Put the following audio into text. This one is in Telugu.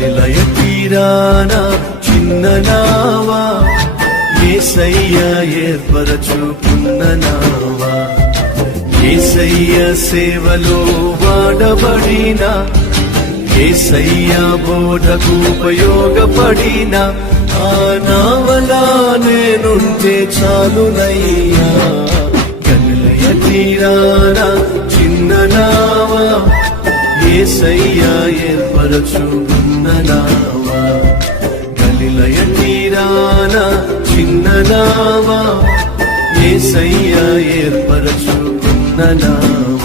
నిలయ తీరాన చిన్న నావా ఏసయ్య ఏర్పరచుకున్న నావా ఏసయ్య సేవలో వాడబడిన? ఏసయ్య బోధకు ఉపయోగపడిన? ఆ నావలా నేనుంటే చాలునయ్యా. కనులయ తీరాన చిన్న నావా ఏసయ్యా ఏర్పరచుకున్న నావా గలిలయ తీరాన చిన్ననావా ఏసయ్యా ఏర్పరచుకున్న నావా